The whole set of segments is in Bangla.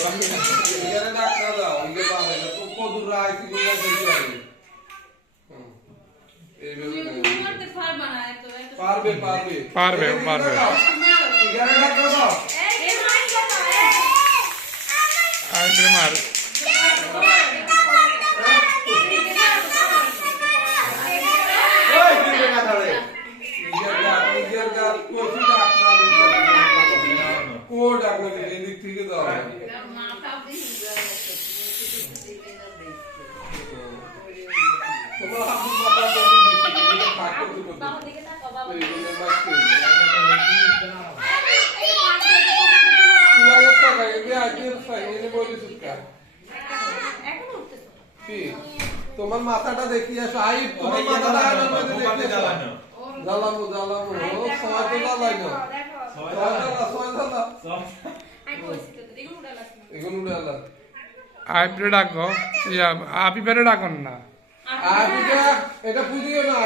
এখানে ডাক্তার দাও ইয়ে পাবে না তো কদুর রায় কি না দেখি আরে পারবে পারবে পারবে পারবে এখানে ডাক্তার দাও আইতে মার ওই দিকে না ধরে ইয়ে গাল কোসি ডাক্তার ও ডাক্তার এদিক থেকে দাও তোমার হাত মাথা দিয়ে দিচ্ছি ফাঁক করতে করতে বাবা দিকে তাকাও বাবা দিকে তোমার মাথাটা দেখি আসো আই তোমার মাথাটা জ্বালামো জ্বালামো ও সবাই তো জ্বালাই না এখন উড়ে আল্লাহ আইপরে ডাকো আপি পেরে ডাকন না আপিটা এটা পুজিও না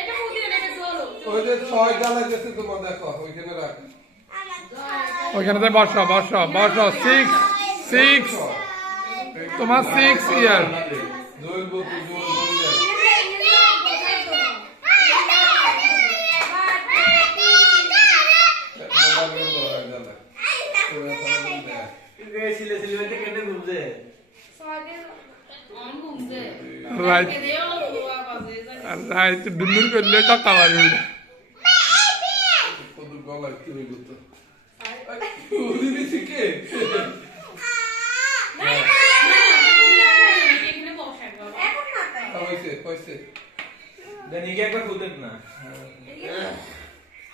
এটা পুজিও না এটা জোরো ওই যে ছয় জ্বালাই গেছে তোমার দেখো ওইখানে রাখ ওইখানে বসো বসো বসো 6 তোমার 6 ইয়ার জোর বলতে জোর বলে যায় রাইট দুন্দুর করলে টাকা পারবে কত গলায় কি হইল তো ওদি দিছি কে কইছে দেনিকে একবার খুদেন না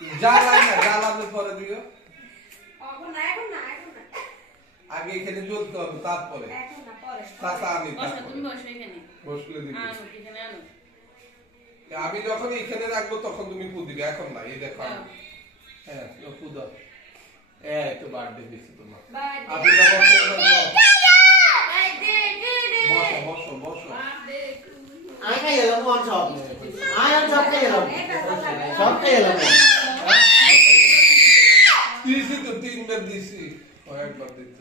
জ্বালাবে পরে দিও এখন না আগে এখানে জ্বলতে হবে তারপরে এখন না পরে তাতা আমি বসো তুমি বসো এখানে বসলে দিবি আনো এখানে আনো আমি যখন এখানে রাখবো তখন তুমি পু দিবে এখন না এই দেখো হ্যাঁ পু দাও এই তো বার্থডে দিছি তোমার আপনি বসো বসো আমি খাই এলাম কোন সব আমি সব খাই এলাম সব খাই এলাম দিছি তো তিনবার দিছি কয়েকবার দিতে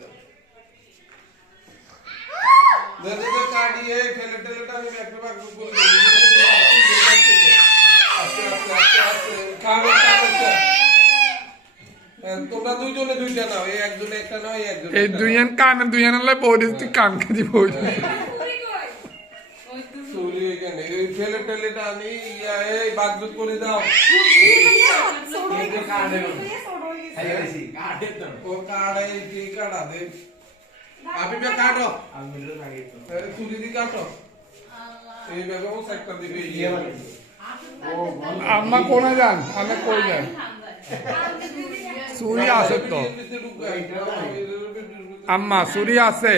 দাদা কাটিয়ে ফেলে টেলেটা আমি একটা ভাগ করে দিই আস্তে আস্তে আস্তে আস্তে কাগজ তোমরা দুইজনে দুইটা নাও এই একজনে একটা নাও এই একজনে এই দুইজন কানে দুইজন হলে পরিস্থিতি কান খাদি পড়ে চুরি এখানে এই ফেলে টেলেটা আনি এই বাগদুত করে দাও ও কাড়ে কি কাড়া দে আপনি বে কাটো আমি মিলে লাগে তো চুরি দি কাটো এই বেগম সেক্টর দিবে ইয়ে আম্মা কোনা যান আমি কই যান সুরি আছে তো আম্মা সুরি আছে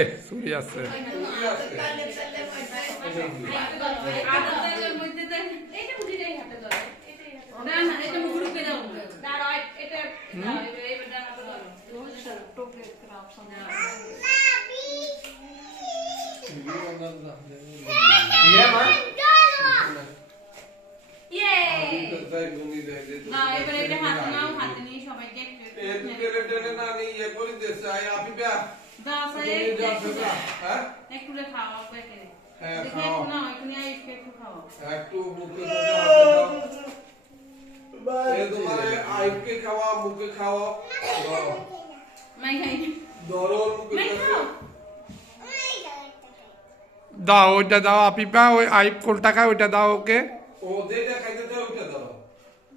ইয়ে মা না এবারে এটা হাতে নাও হাতে নিয়ে সবাইকে দাও হ্যাঁ একটু খাওয়া পেটে হ্যাঁ দেখো খাও না এখানে একটু খাও একটু মুখে দাও এই তোমার আইকে খাওয়া মুখে খাওয়া মাই খাই ধরো মুখে মাই খাও দাও ওইটা দাও আপিপা ওই আইপ কোল টাকা ওইটা দাও ওকে ও যেটা খাইতে দাও ওটা দাও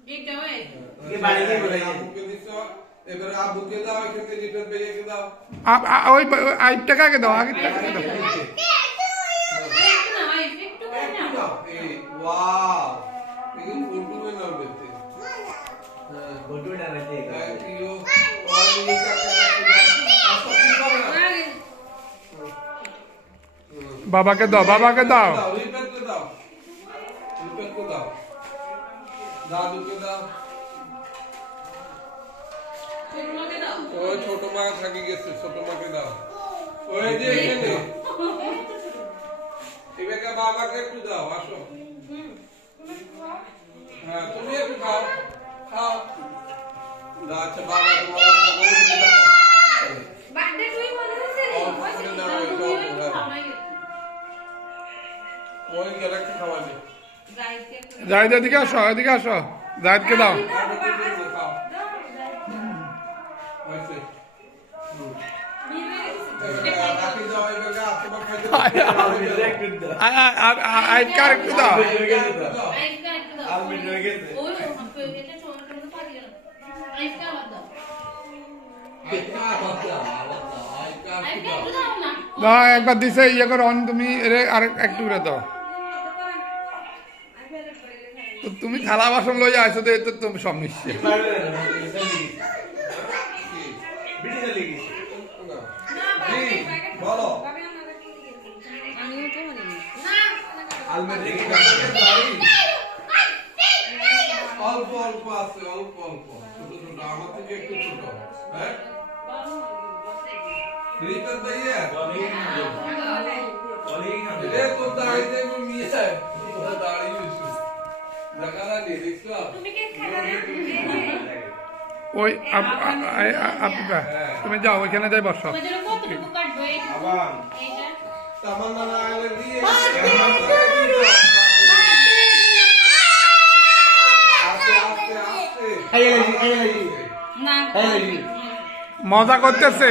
এটা ওই কি বাড়ি দিয়ে বলে আবুকে দিছো এবারে আবুকে দাও এখানে রিটার্ন পেয়ে দাও ওই আইপ টাকাকে দাও আগে টাকা দাও একটু না একটু করে নাও এই ওয়াও এই ফটো में ना बेटे फोटो डालते हैं थैंक यू और ये क्या आपको की करना বাবাকে দাও রিপেট করে দাও দাদুকে দাও ছোটমাকে দাও ও ছোট মা থাকি গেছে ছোট মাকে দাও ওই যে এখানে এবারে বাবাকে একটু দাও আসো হ্যাঁ তুমি একটু খাও আচ্ছা বাবা তোমার বার্থডে বার্থডে তুই মনে হচ্ছে রে জাহিদ এদিকে আসো, এদিকে আসো, জাহিদকে দাও। হয়েছে। এটা রাখি দাও এই বেলা তোমার খাইতে আইপকে আর একটু দাও। আইসকা একটু দাও। আলমিট হয়ে গেছে। ওই এটা ছোট ছোট পারি গেল। আইসকা আলাদা দাও। আইকা আলাদা আলাদা আইকা আইসকা দাও একটু দাও না। দাও, একবার দিছে ইয়ে করো অন, তুমি এর আর একটু করে দাও। তো তুমি থালা বাসন লইয়া আইছো তো এতে তুমি সব নিশ্চয়। জি বলো আমিও তো মনে নেই। অল্প অল্প আছে অল্প অল্প ছোট ছোট আমার থেকে একটু ছোট হ্যাঁ রিপের ভাইয়া রে তো দাঁড়িয়ে নিয়ে তো দাঁড়িয়ে দেখা না দেখছো ওই আপিপা তুমি যাও ওইখানে যাই বসো। তোমাদের কতটুকু কাটবো এই আবার এইটা? তামান্না না আলে দিয়ে আস্তে আস্তে আস্তে খাইয়ে লাগি না। মজা করতেছে,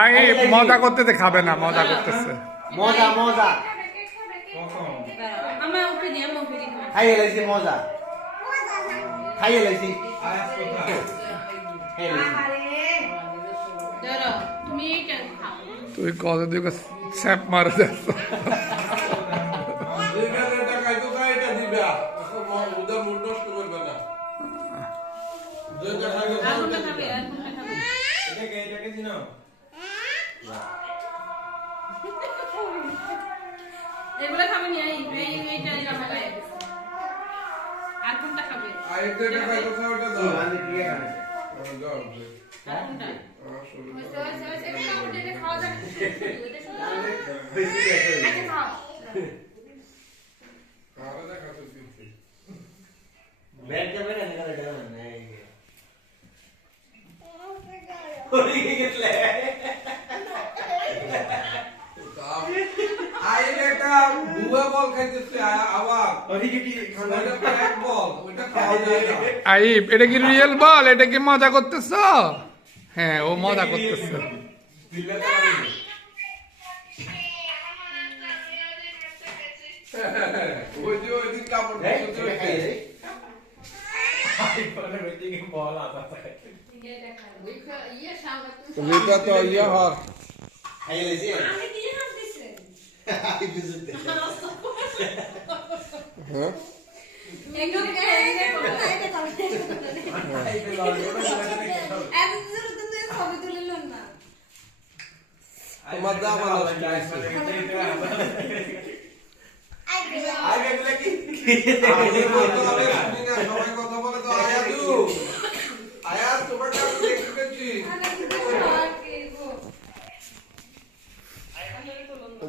আই মজা করতেছে, খাবে না, মজা করতেছে। মজা মজা আমার ওকে দিয়ে আমি ওকে দিই। খাইয়ে লাগছি মজা খাইয়ে লাগছি খাইয়ে লাগছি ধরো তুমি এইটা খাও। তুই কত দিকে স্যাপ মারে যাচ্ছ। যেখানে টাকা তো এটা দিবা ওদের মুড নষ্ট করবে না যেটা খাইবে আর কোনটা খাবে? আর কোনটা খাবে? এটাকে চিনো? এগুলো খাবে না। এইটা রাখা যায়। আর কোনটা খাবে? আর যেটা খাইতে চাও ওটা দাও আমি দিয়ে খাবে দাও আর কোনটা? আর দেখা তো দিচ্ছি ব্যাগ যাবে না নিকালে যাবে না ওই গেলে আই এটা বুয়া বল খাইতেছে আবার ওদিকে কি খানা? ওটা প্যাক বল ওটা খাওয়া যায় না আইপ, এটা কি রিয়েল বল? এটা কি মজা করতেছ? হ্যাঁ, ও মজা করতেছে। ওই যে ওই দিন কাপড় ধুতে খাইয়ে হয়েছে। আইফোনের ওদিকে বল আছে। এটা তো ইয়ে হয় খাইয়ে লাগছি আমি কি জানাম দিছে? আমি বুঝতে হ্যাঁ একদম তোমার দাম আলাদা আছে আগে বলে কি? আমি বলতে হবে শুনি না সবাই কথা বলে তো আয়াজু আয়াজ তোমার কাছে দেখতে পেয়েছি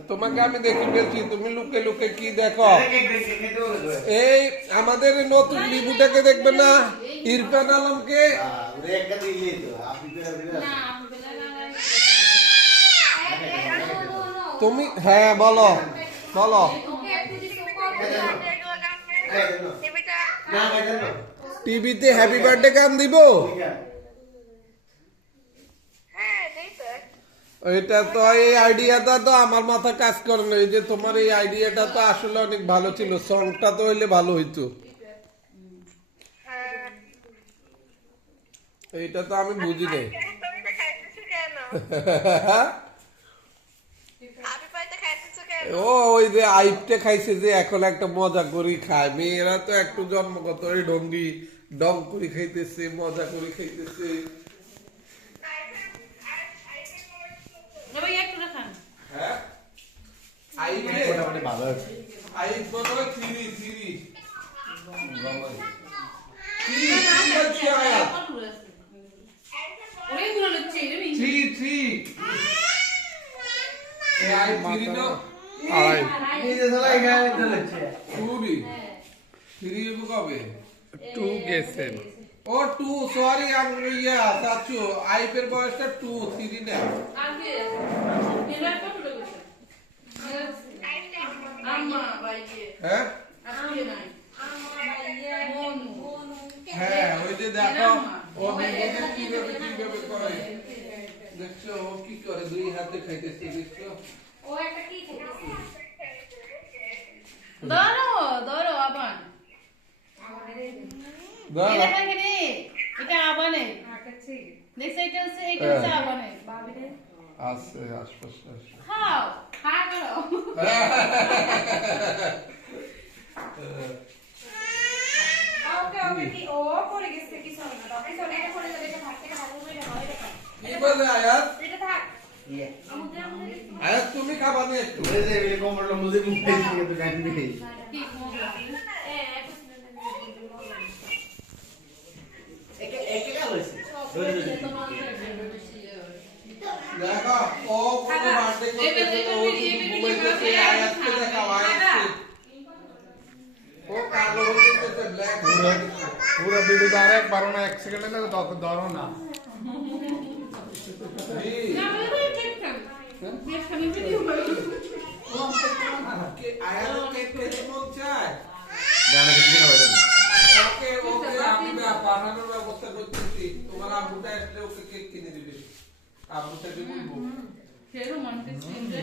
তোমাকে আমি দেখে পেয়েছি তুমি লুকে লুকে কি দেখো এই আমাদের নতুন লিবুটাকে দেখবে না ইরফান আলমকে ওরে একটা দিলি তো আপনি তো না তুমি হ্যাঁ বলো বলো না খাইতে না টিভিতে হ্যাপি বার্থডে গান দিব এটা তো এই আইডিয়াটা তো আমার মাথা কাজ করে না এই যে তোমার এই আইডিয়াটা তো আসলে অনেক ভালো ছিল সংটা তো হইলে ভালো হইতো এইটা তো আমি বুঝি নাই ও ওই যে আইপটা খাইছে যে এখন একটা মজা করি খায় মেয়েরা তো একটু জন্মগত ডঙ্গি ডং করে খাইতেছে মজা করে খাইতেছে ভাই একটু রাখান। হ্যাঁ আইপে মোটামুটি ভালো আছে আইপ বলো থ্রি অনেকগুলো লুচ্ছে রে মিনি। আই নিজে চালাই খায় তো লাগছে টু গেছেন। ও টু সরি ইয়া চাচু আইপের বয়সটা 2 3 না আগে এবার কতটা গেছে? আম্মা ভাই হ্যাঁ আজকে নাই। হ্যাঁ ওই যে দেখো ও নিজে কিভাবে করে দেখছো ও কি করে দুই হাতে খাইতেছে দেখছো ধরো ধরো আবার দাও এটা খাইনি এটা আবানে দেখছো এটা হচ্ছে আবানে আছে আশপাশে আছে খাও খা করো কি বলে আয়াত ইয়ে আয়াত তুমি খাবা না একটু এই যে এই কোমরটা মুজে মুখে দিয়ে তো গান নেই কি মজা একে একে গেল হইছে ধরে ধরে দেখো ও কোনো বার্থডে করতেছে ও ঘুমাইতেছে আয়াতকে দেখাও আয়াতকে ও কালো হয়ে গেছে ব্ল্যাক পুরো ভিডিও আর একবারও না 1 সেকেন্ডে না ধরো না আয়াতকে পেতে মন চায় গানা কিছু না হইলো ওকে ওকে আমি বানানোর ব্যবস্থা করতেছি তোমার আব্বুটা আসলে ওকে কেক কিনে দিবে আব্বুটাকে বলবো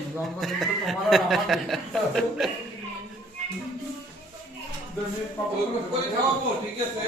জন্মদিন তো তোমার আর আমার ওই করে খাওয়াবো ঠিক আছে